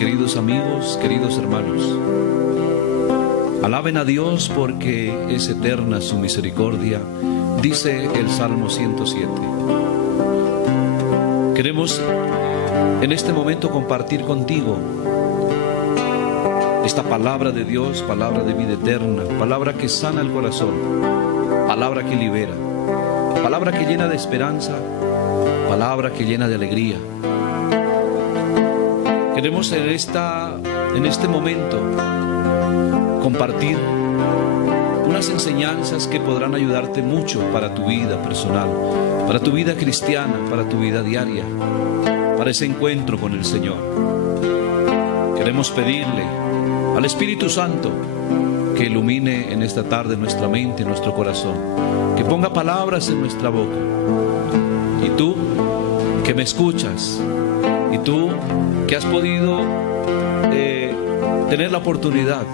queridos amigos, queridos hermanos. Alaben a Dios porque es eterna su misericordia, dice el Salmo 107. Queremos en este momento compartir contigo esta palabra de Dios, palabra de vida eterna, palabra que sana el corazón, palabra que libera, palabra que llena de esperanza, palabra que llena de alegría. Queremos en este momento compartir unas enseñanzas que podrán ayudarte mucho para tu vida personal, para tu vida cristiana, para tu vida diaria, para ese encuentro con el Señor. Queremos pedirle al Espíritu Santo que ilumine en esta tarde nuestra mente, nuestro corazón, que ponga palabras en nuestra boca. Y tú que me escuchas, y tú que has podido tener la oportunidad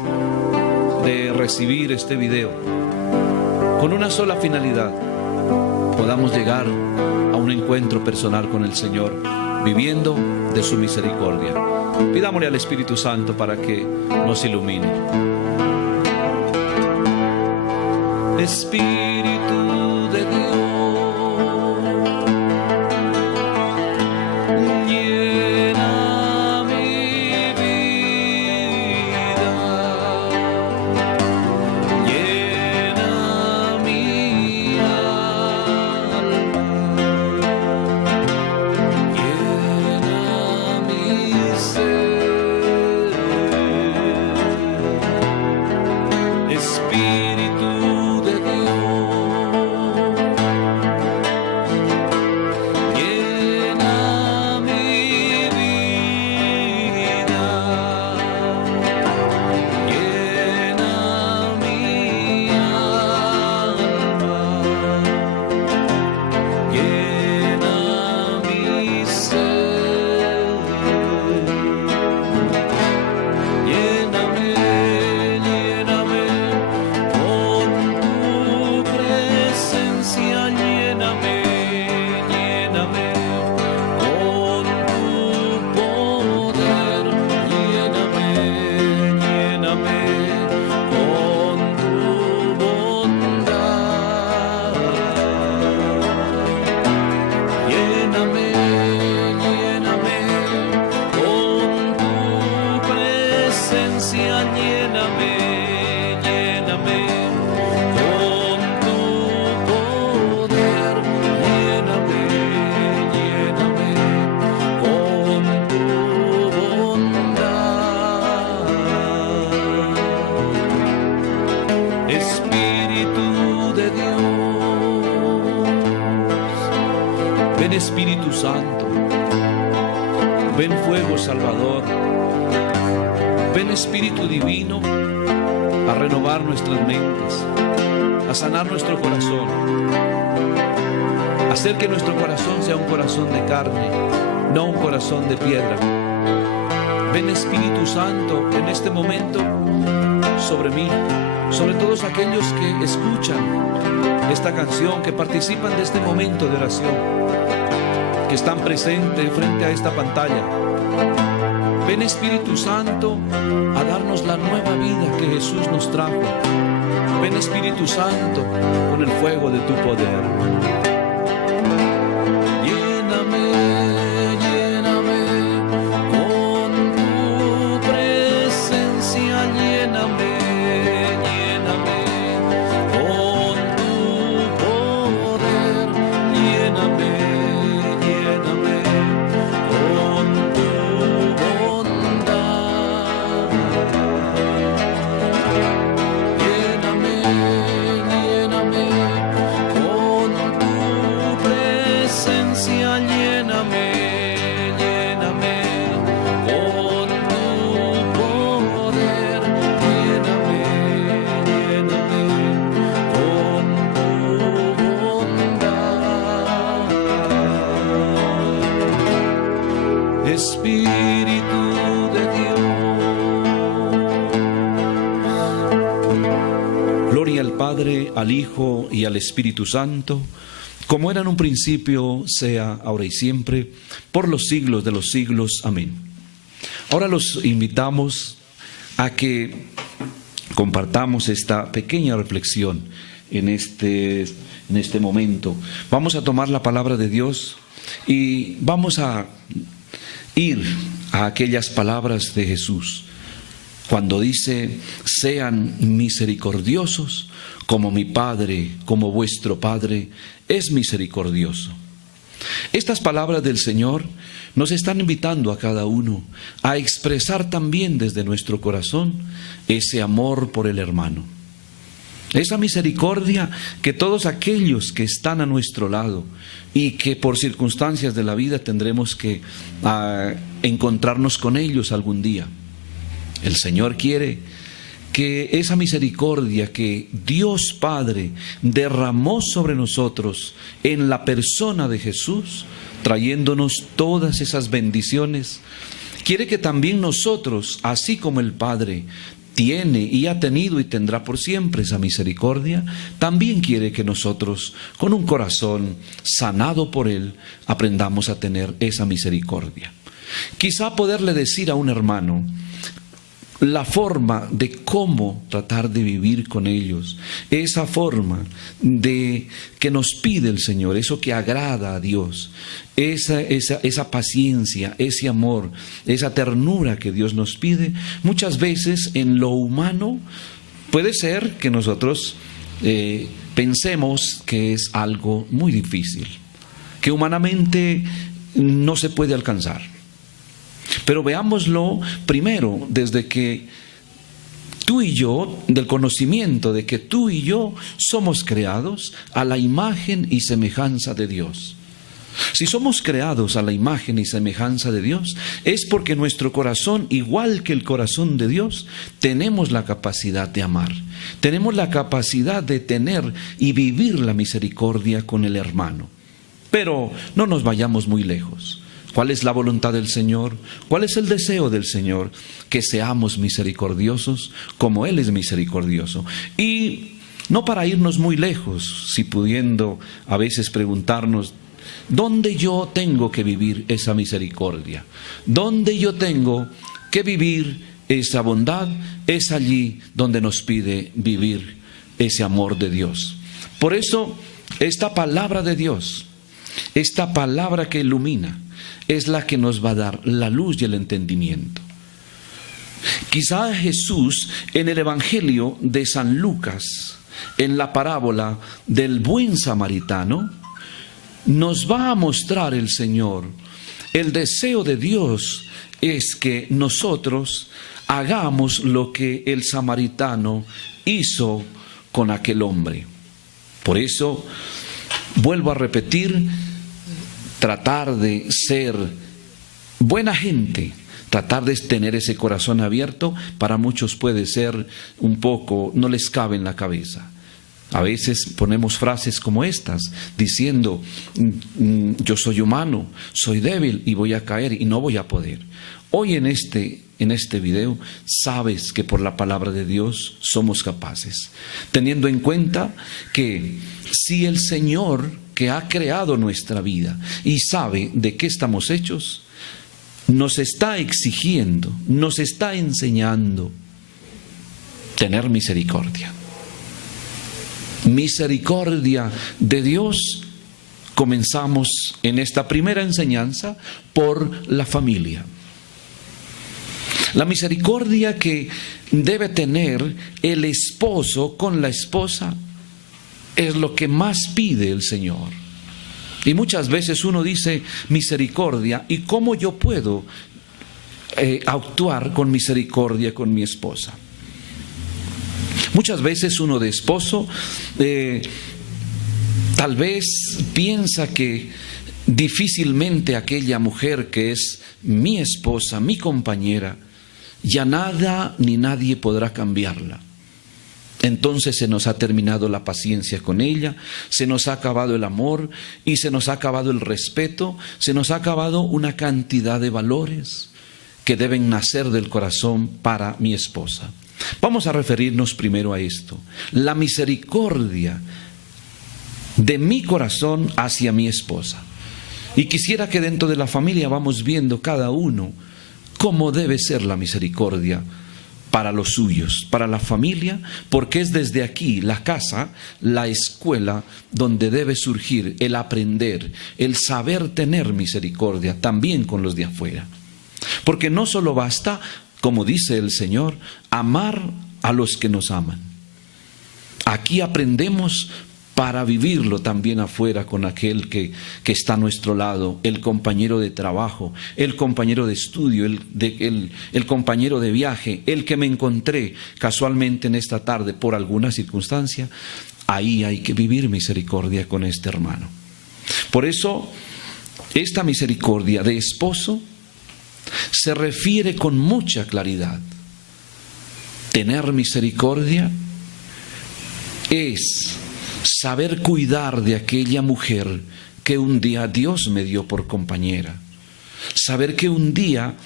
de recibir este video, con una sola finalidad, podamos llegar a un encuentro personal con el Señor, viviendo de su misericordia. Pidámosle al Espíritu Santo para que nos ilumine. Espíritu de Dios, llena mi vida, llena mi alma, llena mi ser. Espíritu de Ven Espíritu Santo, ven fuego salvador, ven Espíritu Divino a renovar nuestras mentes, a sanar nuestro corazón, a hacer que nuestro corazón sea un corazón de carne, no un corazón de piedra. Ven Espíritu Santo en este momento sobre mí, sobre todos aquellos que escuchan esta canción, que participan de este momento de oración, que están presentes frente a esta pantalla. Ven Espíritu Santo a darnos la nueva vida que Jesús nos trajo. Ven Espíritu Santo con el fuego de tu poder. Espíritu de Dios. Gloria al Padre, al Hijo y al Espíritu Santo, como era en un principio, sea ahora y siempre, por los siglos de los siglos. Amén. Ahora los invitamos a que compartamos esta pequeña reflexión en este momento. Vamos a tomar la palabra de Dios y vamos a ir a aquellas palabras de Jesús cuando dice: sean misericordiosos como mi Padre, como vuestro Padre es misericordioso. Estas palabras del Señor nos están invitando a cada uno a expresar también desde nuestro corazón ese amor por el hermano, esa misericordia que todos aquellos que están a nuestro lado y que por circunstancias de la vida tendremos que encontrarnos con ellos algún día. El Señor quiere que esa misericordia que Dios Padre derramó sobre nosotros en la persona de Jesús, trayéndonos todas esas bendiciones, quiere que también nosotros, así como el Padre tiene y ha tenido y tendrá por siempre esa misericordia, también quiere que nosotros, con un corazón sanado por Él, aprendamos a tener esa misericordia. Quizá poderle decir a un hermano la forma de cómo tratar de vivir con ellos, esa forma de que nos pide el Señor, eso que agrada a Dios, esa paciencia, ese amor, esa ternura que Dios nos pide, muchas veces en lo humano puede ser que nosotros pensemos que es algo muy difícil, que humanamente no se puede alcanzar. Pero veámoslo primero desde que tú y yo, del conocimiento de que tú y yo somos creados a la imagen y semejanza de Dios. Si somos creados a la imagen y semejanza de Dios, es porque nuestro corazón, igual que el corazón de Dios, tenemos la capacidad de amar. Tenemos la capacidad de tener y vivir la misericordia con el hermano. Pero no nos vayamos muy lejos. ¿Cuál es la voluntad del Señor? ¿Cuál es el deseo del Señor? Que seamos misericordiosos como Él es misericordioso. Y no para irnos muy lejos, si pudiendo a veces preguntarnos, ¿dónde yo tengo que vivir esa misericordia? ¿Dónde yo tengo que vivir esa bondad? Es allí donde nos pide vivir ese amor de Dios. Por eso, esta palabra de Dios, esta palabra que ilumina, es la que nos va a dar la luz y el entendimiento. Quizá Jesús en el Evangelio de San Lucas, en la parábola del buen samaritano, nos va a mostrar el Señor. El deseo de Dios es que nosotros hagamos lo que el samaritano hizo con aquel hombre. Por eso, vuelvo a repetir, tratar de ser buena gente, tratar de tener ese corazón abierto, para muchos puede ser un poco, no les cabe en la cabeza. A veces ponemos frases como estas, diciendo, yo soy humano, soy débil y voy a caer y no voy a poder. Hoy en este video sabes que por la palabra de Dios somos capaces, teniendo en cuenta que si el Señor que ha creado nuestra vida y sabe de qué estamos hechos, nos está exigiendo, nos está enseñando tener misericordia. Misericordia de Dios. Comenzamos en esta primera enseñanza por la familia. La misericordia que debe tener el esposo con la esposa es lo que más pide el Señor. Y muchas veces uno dice misericordia, ¿y cómo yo puedo actuar con misericordia con mi esposa? Muchas veces uno de esposo tal vez piensa que difícilmente aquella mujer que es mi esposa, mi compañera, ya nada ni nadie podrá cambiarla. Entonces se nos ha terminado la paciencia con ella, se nos ha acabado el amor y se nos ha acabado el respeto, se nos ha acabado una cantidad de valores que deben nacer del corazón para mi esposa. Vamos a referirnos primero a esto, la misericordia de mi corazón hacia mi esposa. Y quisiera que dentro de la familia vamos viendo cada uno cómo debe ser la misericordia para los suyos, para la familia, porque es desde aquí, la casa, la escuela, donde debe surgir el aprender, el saber tener misericordia también con los de afuera. Porque no solo basta, como dice el Señor, amar a los que nos aman. Aquí aprendemos para vivirlo también afuera con aquel que está a nuestro lado, el compañero de trabajo, el compañero de estudio, el compañero de viaje, el que me encontré casualmente en esta tarde por alguna circunstancia. Ahí hay que vivir misericordia con este hermano. Por eso, esta misericordia de esposo se refiere con mucha claridad. Tener misericordia es saber cuidar de aquella mujer que un día Dios me dio por compañera. Saber que un día,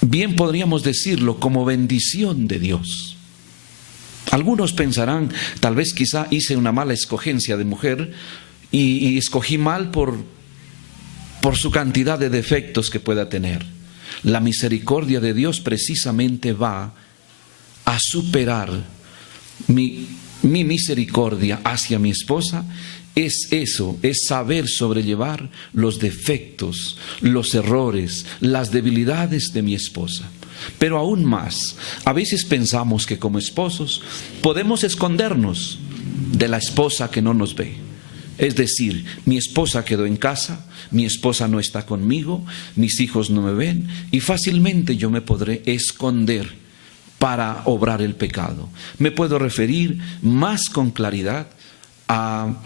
bien podríamos decirlo, como bendición de Dios. Algunos pensarán, tal vez quizá hice una mala escogencia de mujer y escogí mal por su cantidad de defectos que pueda tener. La misericordia de Dios precisamente va a superar mi misericordia hacia mi esposa. Es eso, es saber sobrellevar los defectos, los errores, las debilidades de mi esposa. Pero aún más, a veces pensamos que como esposos podemos escondernos de la esposa que no nos ve. Es decir, mi esposa quedó en casa, mi esposa no está conmigo, mis hijos no me ven y fácilmente yo me podré esconder para obrar el pecado. Me puedo referir más con claridad a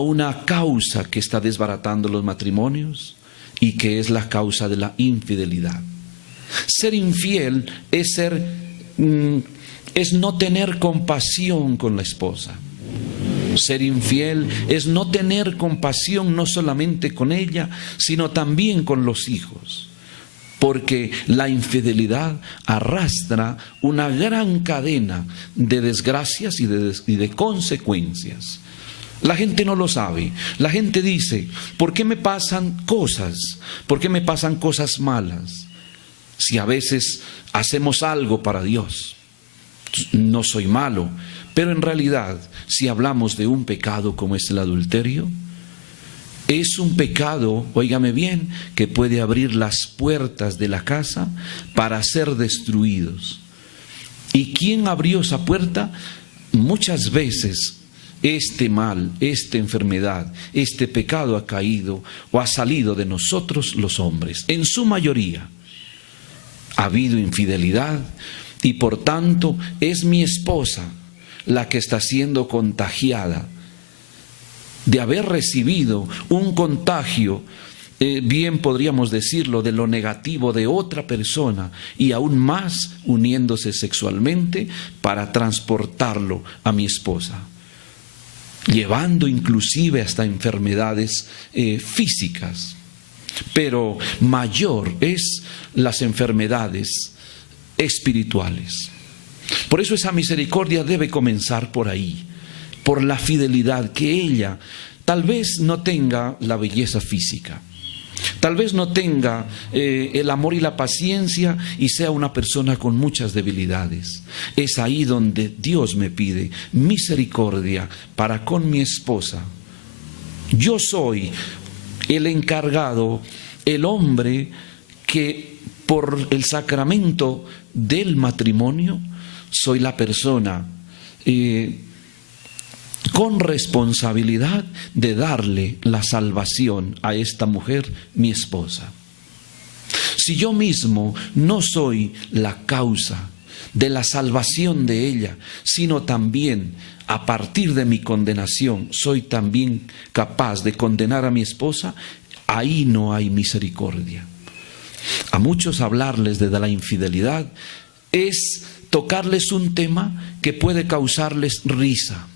una causa que está desbaratando los matrimonios y que es la causa de la infidelidad. Ser infiel es no tener compasión con la esposa. Ser infiel es no tener compasión no solamente con ella, sino también con los hijos. Porque la infidelidad arrastra una gran cadena de desgracias y de consecuencias. La gente no lo sabe. La gente dice, ¿por qué me pasan cosas? ¿Por qué me pasan cosas malas? Si a veces hacemos algo para Dios. No soy malo, pero en realidad, si hablamos de un pecado como es el adulterio, es un pecado, óigame bien, que puede abrir las puertas de la casa para ser destruidos. ¿Y quién abrió esa puerta? Muchas veces este mal, esta enfermedad, este pecado ha caído o ha salido de nosotros los hombres. En su mayoría ha habido infidelidad y por tanto es mi esposa la que está siendo contagiada de haber recibido un contagio, bien podríamos decirlo, de lo negativo de otra persona y aún más uniéndose sexualmente para transportarlo a mi esposa, llevando inclusive hasta enfermedades físicas. Pero mayor es las enfermedades espirituales. Por eso esa misericordia debe comenzar por ahí, por la fidelidad, que ella tal vez no tenga la belleza física, tal vez no tenga el amor y la paciencia y sea una persona con muchas debilidades. Es ahí donde Dios me pide misericordia para con mi esposa. Yo soy el encargado, el hombre que por el sacramento del matrimonio soy la persona con responsabilidad de darle la salvación a esta mujer, mi esposa. Si yo mismo no soy la causa de la salvación de ella, sino también a partir de mi condenación soy también capaz de condenar a mi esposa, ahí no hay misericordia. A muchos hablarles de la infidelidad es tocarles un tema que puede causarles risa.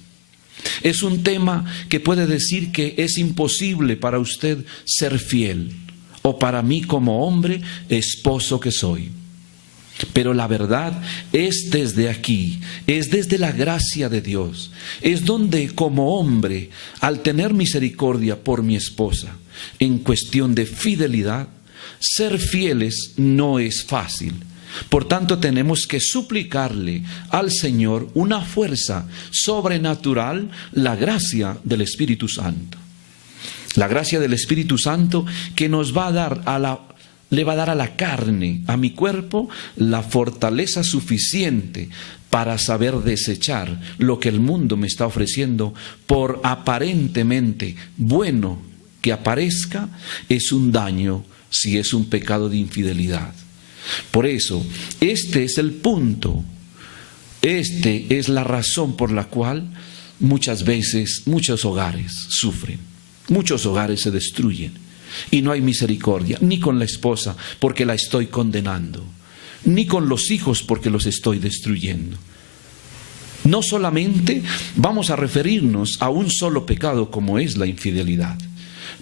Es un tema que puede decir que es imposible para usted ser fiel, o para mí como hombre, esposo que soy. Pero la verdad es desde aquí, es desde la gracia de Dios, es donde como hombre, al tener misericordia por mi esposa, en cuestión de fidelidad, ser fieles no es fácil. Por tanto, tenemos que suplicarle al Señor una fuerza sobrenatural, la gracia del Espíritu Santo. La gracia del Espíritu Santo que nos va a dar le va a dar a la carne, a mi cuerpo, la fortaleza suficiente para saber desechar lo que el mundo me está ofreciendo, por aparentemente bueno que aparezca, es un daño si es un pecado de infidelidad. Por eso, este es el punto, este es la razón por la cual muchas veces muchos hogares sufren, muchos hogares se destruyen y no hay misericordia, ni con la esposa porque la estoy condenando, ni con los hijos porque los estoy destruyendo. No solamente vamos a referirnos a un solo pecado como es la infidelidad,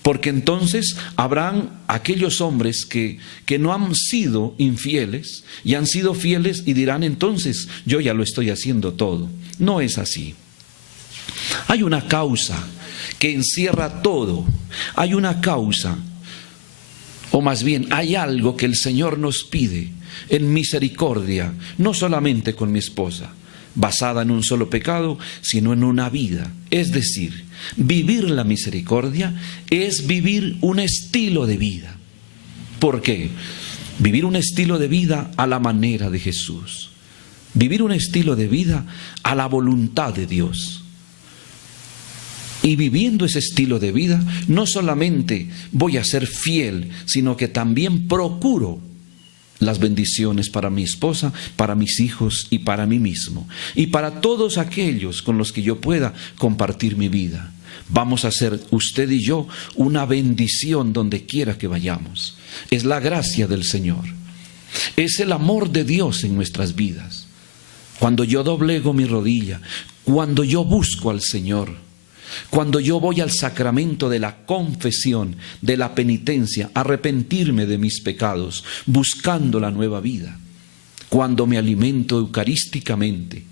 porque entonces habrán aquellos hombres que no han sido infieles y han sido fieles y dirán entonces yo ya lo estoy haciendo todo. No es así. Hay una causa que encierra todo. Hay una causa, o más bien hay algo que el Señor nos pide en misericordia, no solamente con mi esposa, basada en un solo pecado, sino en una vida. Es decir, vivir la misericordia es vivir un estilo de vida. ¿Por qué? Vivir un estilo de vida a la manera de Jesús. Vivir un estilo de vida a la voluntad de Dios. Y viviendo ese estilo de vida, no solamente voy a ser fiel, sino que también procuro las bendiciones para mi esposa, para mis hijos y para mí mismo. Y para todos aquellos con los que yo pueda compartir mi vida. Vamos a ser usted y yo una bendición donde quiera que vayamos. Es la gracia del Señor. Es el amor de Dios en nuestras vidas. Cuando yo doblego mi rodilla, cuando yo busco al Señor, cuando yo voy al sacramento de la confesión, de la penitencia, arrepentirme de mis pecados, buscando la nueva vida, cuando me alimento eucarísticamente,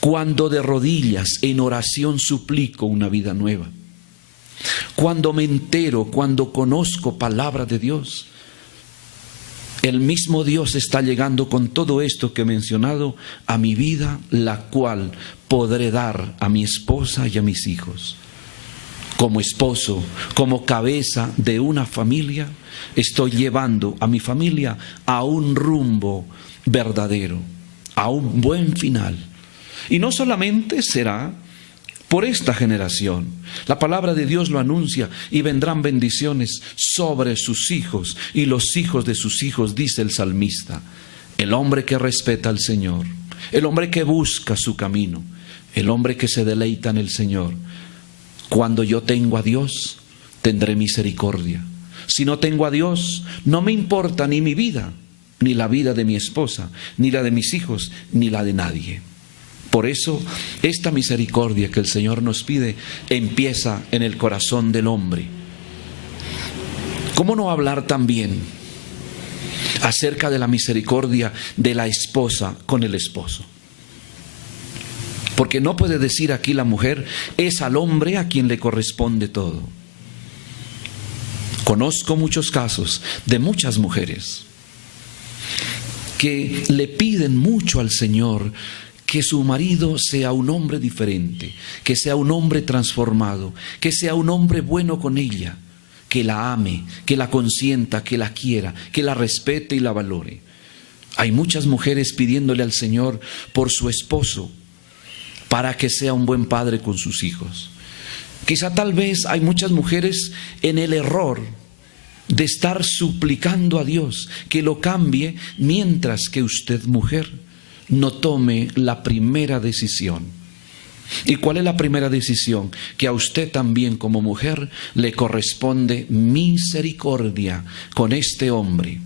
cuando de rodillas en oración suplico una vida nueva, cuando me entero, cuando conozco palabra de Dios, el mismo Dios está llegando con todo esto que he mencionado a mi vida, la cual podré dar a mi esposa y a mis hijos. Como esposo, como cabeza de una familia, estoy llevando a mi familia a un rumbo verdadero, a un buen final. Y no solamente será por esta generación. La palabra de Dios lo anuncia: y vendrán bendiciones sobre sus hijos y los hijos de sus hijos, dice el salmista. El hombre que respeta al Señor, el hombre que busca su camino, el hombre que se deleita en el Señor. Cuando yo tengo a Dios, tendré misericordia. Si no tengo a Dios, no me importa ni mi vida, ni la vida de mi esposa, ni la de mis hijos, ni la de nadie. Por eso, esta misericordia que el Señor nos pide empieza en el corazón del hombre. ¿Cómo no hablar también acerca de la misericordia de la esposa con el esposo? Porque no puede decir aquí la mujer, es al hombre a quien le corresponde todo. Conozco muchos casos de muchas mujeres que le piden mucho al Señor que su marido sea un hombre diferente, que sea un hombre transformado, que sea un hombre bueno con ella, que la ame, que la consienta, que la quiera, que la respete y la valore. Hay muchas mujeres pidiéndole al Señor por su esposo, para que sea un buen padre con sus hijos. Quizá tal vez hay muchas mujeres en el error de estar suplicando a Dios que lo cambie, mientras que usted, mujer, no tome la primera decisión. ¿Y cuál es la primera decisión? Que a usted también como mujer le corresponde misericordia con este hombre.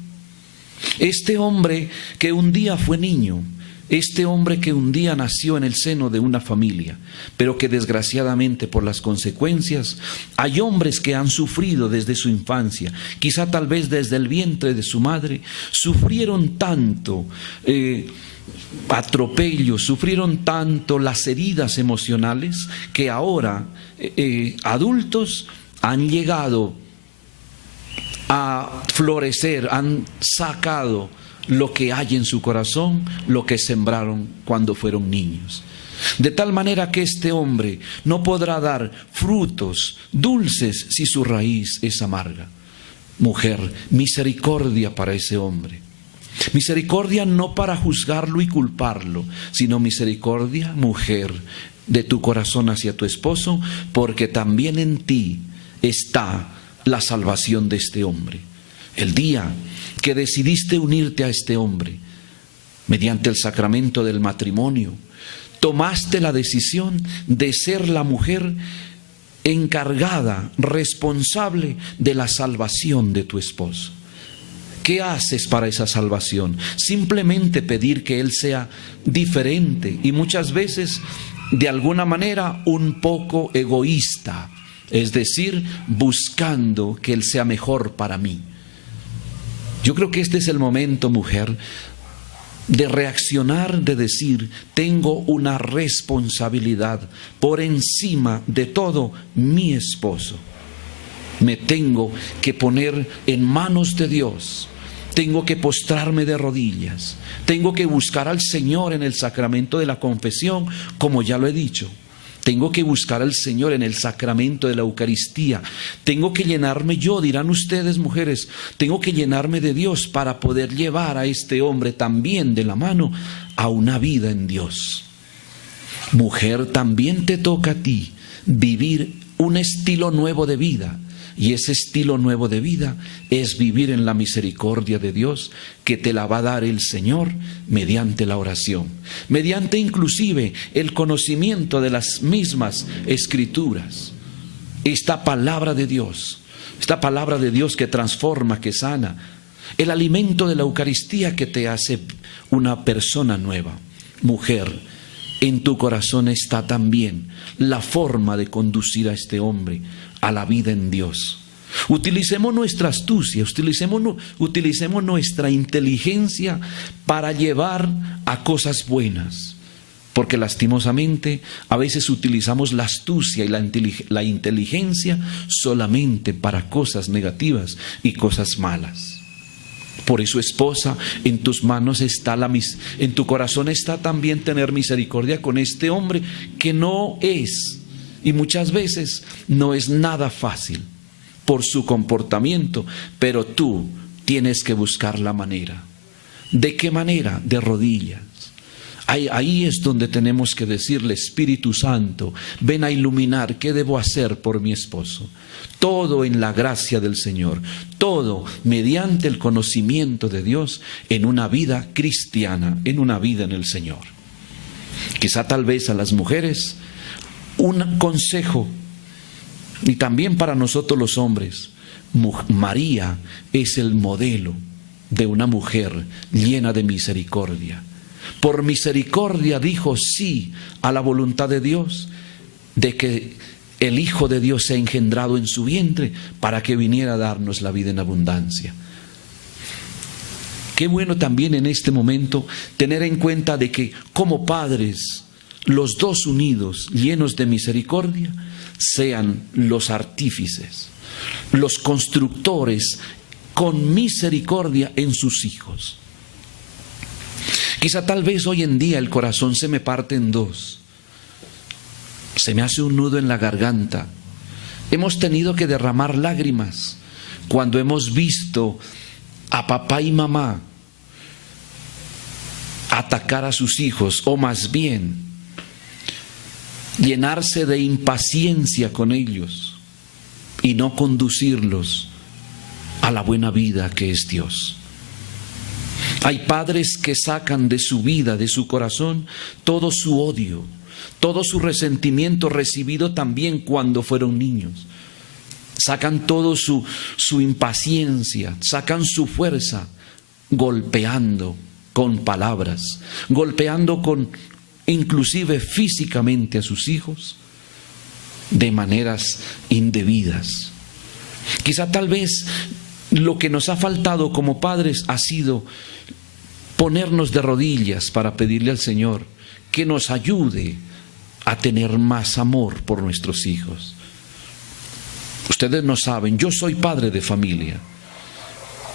Este hombre que un día fue niño, este hombre que un día nació en el seno de una familia, pero que desgraciadamente por las consecuencias, hay hombres que han sufrido desde su infancia, quizá tal vez desde el vientre de su madre, sufrieron tanto atropellos, sufrieron tanto las heridas emocionales, que ahora adultos han llegado a florecer, han sacado lo que hay en su corazón, lo que sembraron cuando fueron niños. De tal manera que este hombre no podrá dar frutos dulces si su raíz es amarga. Mujer, misericordia para ese hombre. Misericordia no para juzgarlo y culparlo, sino misericordia, mujer, de tu corazón hacia tu esposo, porque también en ti está la salvación de este hombre. El día que decidiste unirte a este hombre, mediante el sacramento del matrimonio, tomaste la decisión de ser la mujer encargada, responsable de la salvación de tu esposo. ¿Qué haces para esa salvación? Simplemente pedir que él sea diferente y muchas veces de alguna manera un poco egoísta, es decir, buscando que él sea mejor para mí. Yo creo que este es el momento, mujer, de reaccionar, de decir, tengo una responsabilidad por encima de todo mi esposo. Me tengo que poner en manos de Dios. Tengo que postrarme de rodillas. Tengo que buscar al Señor en el sacramento de la confesión, como ya lo he dicho. Tengo que buscar al Señor en el sacramento de la Eucaristía. Tengo que llenarme yo, dirán ustedes mujeres, tengo que llenarme de Dios para poder llevar a este hombre también de la mano a una vida en Dios. Mujer, también te toca a ti vivir un estilo nuevo de vida. Y ese estilo nuevo de vida es vivir en la misericordia de Dios, que te la va a dar el Señor mediante la oración, mediante inclusive el conocimiento de las mismas Escrituras. Esta palabra de Dios que transforma, que sana, el alimento de la Eucaristía que te hace una persona nueva. Mujer, en tu corazón está también la forma de conducir a este hombre a la vida en Dios. Utilicemos nuestra astucia, utilicemos nuestra inteligencia para llevar a cosas buenas, porque lastimosamente a veces utilizamos la astucia y la inteligencia solamente para cosas negativas y cosas malas. Por eso, esposa, en tus manos está en tu corazón está también tener misericordia con este hombre que no es, y muchas veces no es nada fácil por su comportamiento, pero tú tienes que buscar la manera. ¿De qué manera? De rodillas. Ahí es donde tenemos que decirle, Espíritu Santo, ven a iluminar qué debo hacer por mi esposo. Todo en la gracia del Señor, todo mediante el conocimiento de Dios en una vida cristiana, en una vida en el Señor. Quizá tal vez a las mujeres un consejo, y también para nosotros los hombres, María es el modelo de una mujer llena de misericordia. Por misericordia dijo sí a la voluntad de Dios, de que el Hijo de Dios sea engendrado en su vientre para que viniera a darnos la vida en abundancia. Qué bueno también en este momento tener en cuenta de que como padres, los dos unidos, llenos de misericordia, sean los artífices, los constructores con misericordia en sus hijos. Quizá tal vez hoy en día el corazón se me parte en dos. Se me hace un nudo en la garganta. Hemos tenido que derramar lágrimas cuando hemos visto a papá y mamá atacar a sus hijos, o más bien llenarse de impaciencia con ellos y no conducirlos a la buena vida que es Dios. Hay padres que sacan de su vida, de su corazón, todo su odio, todo su resentimiento recibido también cuando fueron niños. Sacan todo su impaciencia, sacan su fuerza golpeando con palabras, golpeando inclusive físicamente a sus hijos de maneras indebidas. Quizá tal vez lo que nos ha faltado como padres ha sido ponernos de rodillas para pedirle al Señor que nos ayude a tener más amor por nuestros hijos. Ustedes no saben, yo soy padre de familia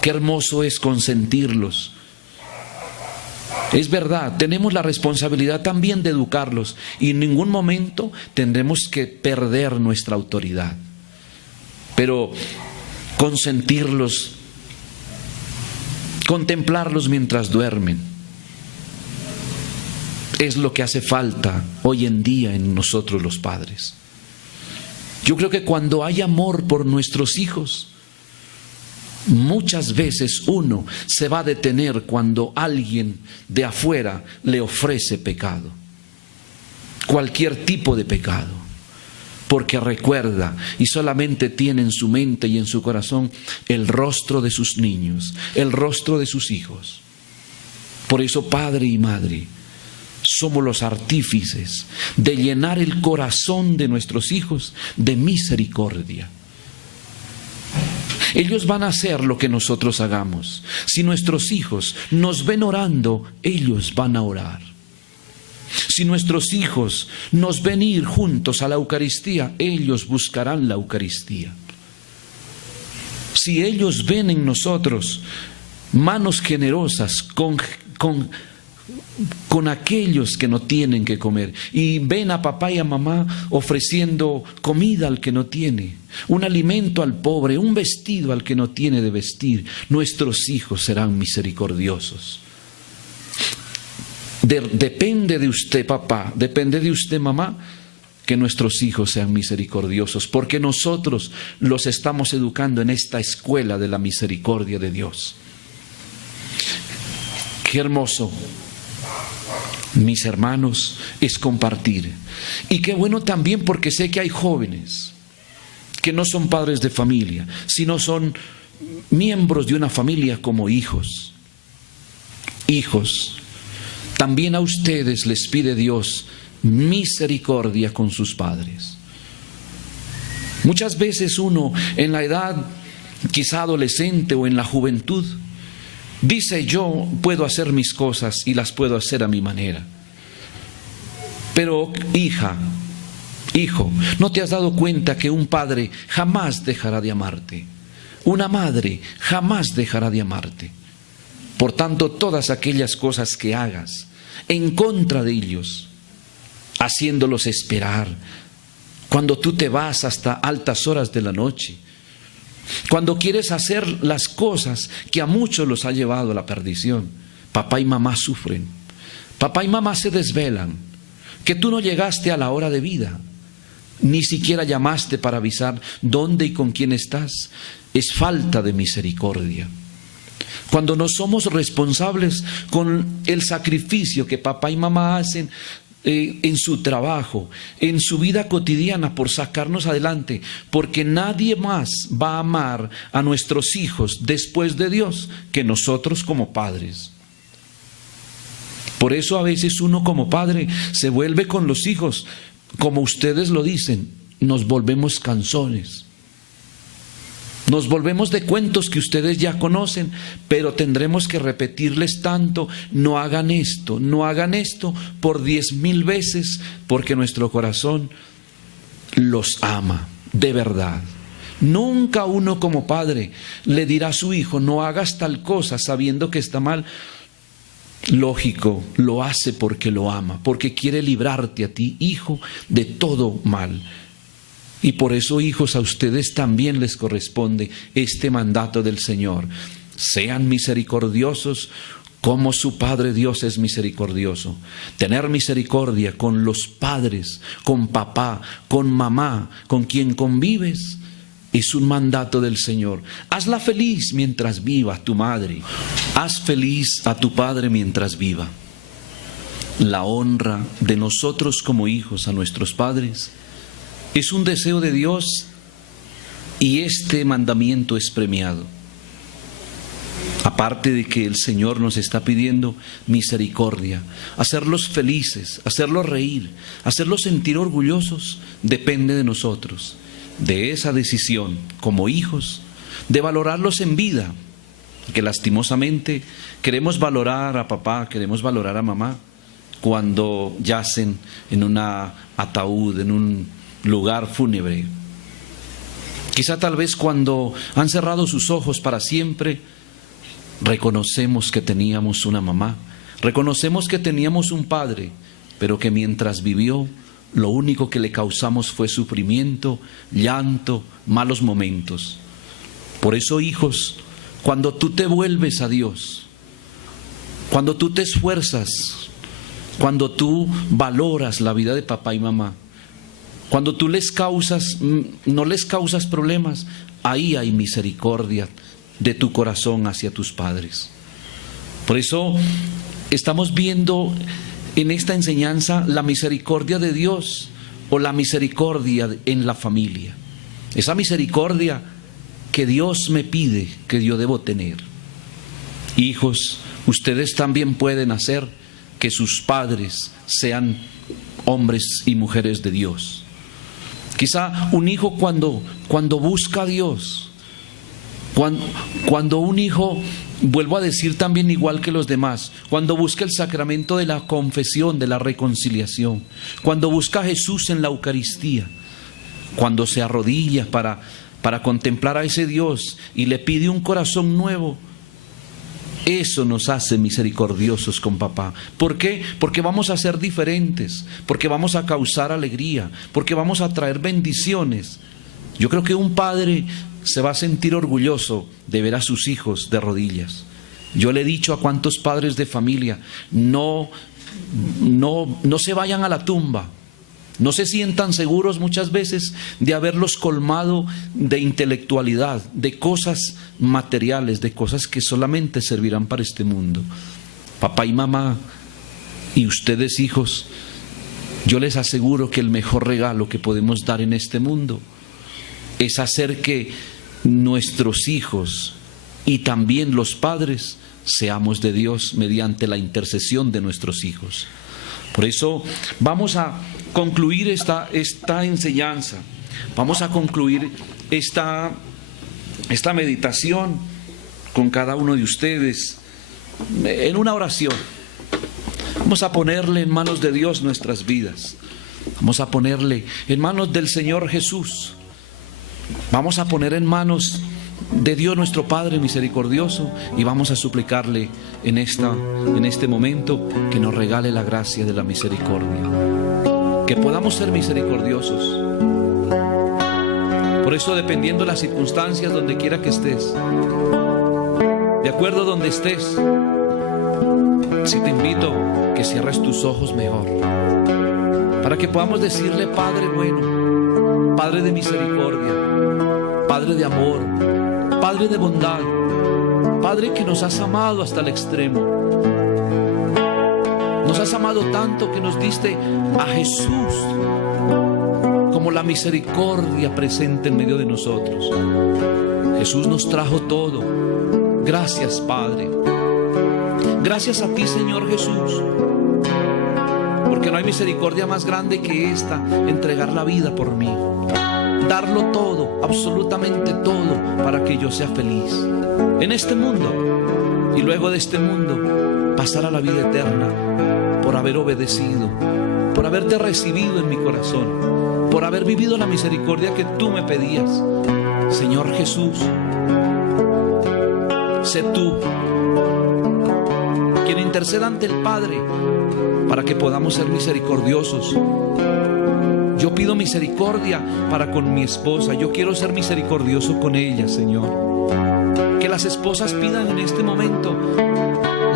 Qué hermoso es consentirlos. Es verdad, tenemos la responsabilidad también de educarlos y en ningún momento tendremos que perder nuestra autoridad. Pero consentirlos, contemplarlos mientras duermen, es lo que hace falta hoy en día en nosotros los padres. Yo creo que cuando hay amor por nuestros hijos, muchas veces uno se va a detener cuando alguien de afuera le ofrece pecado, cualquier tipo de pecado, porque recuerda y solamente tiene en su mente y en su corazón el rostro de sus niños, el rostro de sus hijos. Por eso, padre y madre, somos los artífices de llenar el corazón de nuestros hijos de misericordia. Ellos van a hacer lo que nosotros hagamos. Si nuestros hijos nos ven orando, ellos van a orar. Si nuestros hijos nos ven ir juntos a la Eucaristía, ellos buscarán la Eucaristía. Si ellos ven en nosotros manos generosas con aquellos que no tienen que comer, y ven a papá y a mamá ofreciendo comida al que no tiene, un alimento al pobre, un vestido al que no tiene de vestir, nuestros hijos serán misericordiosos. Depende de usted, papá, depende de usted, mamá, que nuestros hijos sean misericordiosos, porque nosotros los estamos educando en esta escuela de la misericordia de Dios. Qué hermoso, mis hermanos, es compartir. Y qué bueno también, porque sé que hay jóvenes que no son padres de familia, sino son miembros de una familia como hijos. Hijos, también a ustedes les pide Dios misericordia con sus padres. Muchas veces uno en la edad quizá adolescente o en la juventud dice: yo puedo hacer mis cosas y las puedo hacer a mi manera. Pero hija, hijo, ¿no te has dado cuenta que un padre jamás dejará de amarte? Una madre jamás dejará de amarte. Por tanto, todas aquellas cosas que hagas en contra de ellos, haciéndolos esperar, cuando tú te vas hasta altas horas de la noche, cuando quieres hacer las cosas que a muchos los ha llevado a la perdición, papá y mamá sufren, papá y mamá se desvelan, que tú no llegaste a la hora de vida, ni siquiera llamaste para avisar dónde y con quién estás. Es falta de misericordia. Cuando no somos responsables con el sacrificio que papá y mamá hacen en su trabajo, en su vida cotidiana por sacarnos adelante, porque nadie más va a amar a nuestros hijos después de Dios que nosotros como padres. Por eso a veces uno como padre se vuelve con los hijos, como ustedes lo dicen, nos volvemos canzones. Nos volvemos de cuentos que ustedes ya conocen, pero tendremos que repetirles tanto: no hagan esto por 10,000 veces, porque nuestro corazón los ama de verdad. Nunca uno como padre le dirá a su hijo: no hagas tal cosa sabiendo que está mal. Lógico, lo hace porque lo ama, porque quiere librarte a ti, hijo, de todo mal. Y por eso, hijos, a ustedes también les corresponde este mandato del Señor: sean misericordiosos como su Padre Dios es misericordioso. Tener misericordia con los padres, con papá, con mamá, con quien convives, es un mandato del Señor. Hazla feliz mientras viva tu madre. Haz feliz a tu padre mientras viva. La honra de nosotros como hijos a nuestros padres es un deseo de Dios, y este mandamiento es premiado. Aparte de que el Señor nos está pidiendo misericordia, hacerlos felices, hacerlos reír, hacerlos sentir orgullosos, depende de nosotros, de esa decisión como hijos, de valorarlos en vida, que lastimosamente queremos valorar a papá, queremos valorar a mamá cuando yacen en un ataúd, en un lugar fúnebre. Quizá tal vez cuando han cerrado sus ojos para siempre, reconocemos que teníamos una mamá, reconocemos que teníamos un padre, pero que mientras vivió, lo único que le causamos fue sufrimiento, llanto, malos momentos. Por eso, hijos, cuando tú te vuelves a Dios, cuando tú te esfuerzas, cuando tú valoras la vida de papá y mamá, cuando tú no les causas problemas, ahí hay misericordia de tu corazón hacia tus padres. Por eso estamos viendo en esta enseñanza la misericordia de Dios o la misericordia en la familia. Esa misericordia que Dios me pide que yo debo tener. Hijos, ustedes también pueden hacer que sus padres sean hombres y mujeres de Dios. Quizá un hijo cuando busca a Dios, cuando un hijo, vuelvo a decir también igual que los demás, cuando busca el sacramento de la confesión, de la reconciliación, cuando busca a Jesús en la Eucaristía, cuando se arrodilla para contemplar a ese Dios y le pide un corazón nuevo, eso nos hace misericordiosos con papá. ¿Por qué? Porque vamos a ser diferentes, porque vamos a causar alegría, porque vamos a traer bendiciones. Yo creo que un padre se va a sentir orgulloso de ver a sus hijos de rodillas. Yo le he dicho a cuántos padres de familia, no se vayan a la tumba, no se sientan seguros muchas veces de haberlos colmado de intelectualidad, de cosas materiales, de cosas que solamente servirán para este mundo. Papá y mamá y ustedes, hijos, yo les aseguro que el mejor regalo que podemos dar en este mundo es hacer que nuestros hijos y también los padres seamos de Dios mediante la intercesión de nuestros hijos. Por eso vamos a concluir esta enseñanza, vamos a concluir esta meditación con cada uno de ustedes en una oración. Vamos a ponerle en manos de Dios nuestras vidas, vamos a ponerle en manos del Señor Jesús, vamos a poner en manos de Dios nuestro Padre misericordioso y vamos a suplicarle en este momento que nos regale la gracia de la misericordia, que podamos ser misericordiosos. Por eso, dependiendo de las circunstancias, donde quiera que estés, de acuerdo a donde estés, si te invito que cierres tus ojos mejor, para que podamos decirle: Padre bueno, Padre de misericordia, Padre de amor, Padre de bondad, Padre que nos has amado hasta el extremo. Nos has amado tanto que nos diste a Jesús como la misericordia presente en medio de nosotros. Jesús nos trajo todo. Gracias, Padre. Gracias a ti, Señor Jesús, porque no hay misericordia más grande que esta, entregar la vida por mí. Darlo todo, absolutamente todo, para que yo sea feliz en este mundo y luego de este mundo pasar a la vida eterna, por haber obedecido, por haberte recibido en mi corazón, por haber vivido la misericordia que tú me pedías. Señor Jesús, sé tú quien interceda ante el Padre para que podamos ser misericordiosos. Yo pido misericordia para con mi esposa. Yo quiero ser misericordioso con ella, Señor. Que las esposas pidan en este momento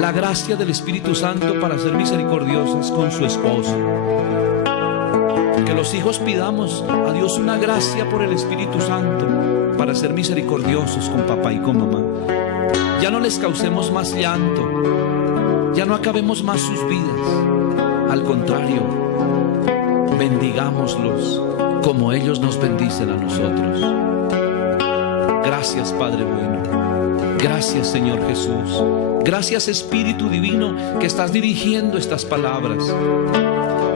la gracia del Espíritu Santo para ser misericordiosas con su esposo. Que los hijos pidamos a Dios una gracia por el Espíritu Santo para ser misericordiosos con papá y con mamá. Ya no les causemos más llanto, ya no acabemos más sus vidas. Al contrario, bendigámoslos como ellos nos bendicen a nosotros. Gracias, Padre bueno. Gracias, Señor Jesús. Gracias, Espíritu Divino, que estás dirigiendo estas palabras.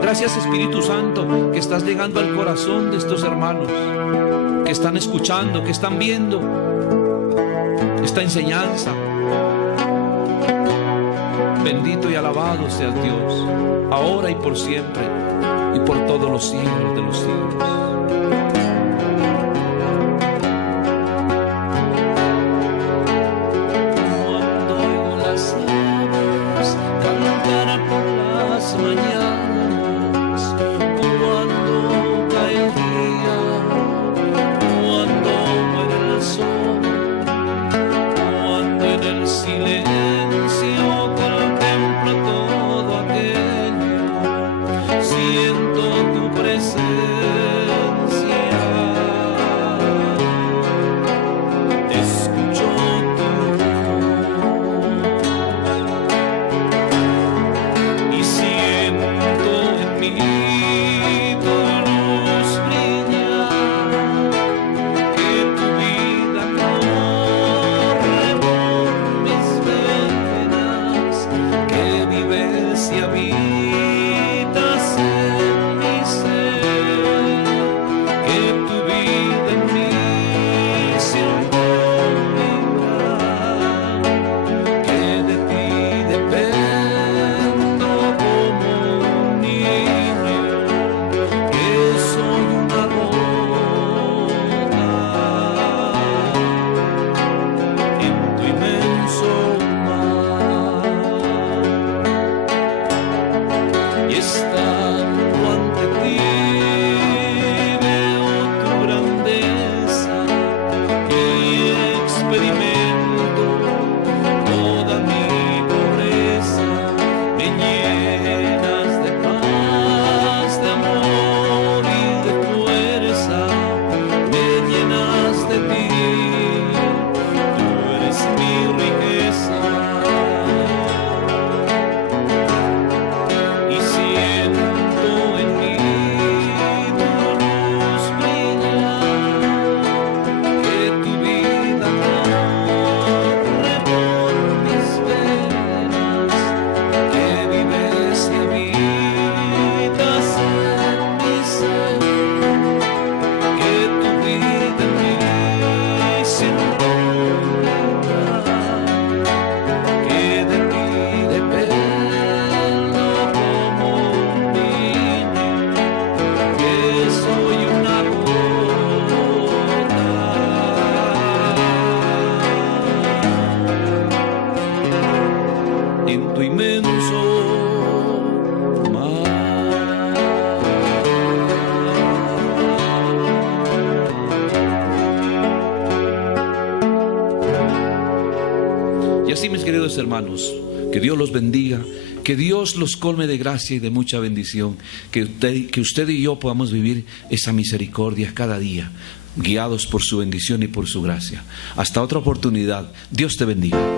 Gracias, Espíritu Santo, que estás llegando al corazón de estos hermanos que están escuchando, que están viendo esta enseñanza. Bendito y alabado seas Dios, ahora y por siempre, y por todos los siglos de los siglos. Cuando mañanas, cuando cae el día, cuando muere el sol, cuando en el silencio contemplo todo aquello, siento tu presencia, escucho tu voz y siento en mí tu luz brillar, que tu vida corre por mis venas, que vives y habitas en mi ser, que tu vida en mí se comunicar, que de ti dependo como un niño, que soy una gota en tu inmenso mar. Y estando ante ti veo tu grandeza y experimento toda mi pobreza. Me llenas de paz, de amor y de fuerza. Me llenas de ti, tú eres mi riqueza. Y siento en mí tu luz brillar, que tu vida corre por mis venas, que vives y habitas en mi ser, que tu vida en mí se comunicar, que de ti dependo como un niño, que soy una gota en tu inmenso mar. Y así, mis queridos hermanos, que Dios los bendiga, que Dios los colme de gracia y de mucha bendición, que usted y yo podamos vivir esa misericordia cada día, guiados por su bendición y por su gracia. Hasta otra oportunidad. Dios te bendiga.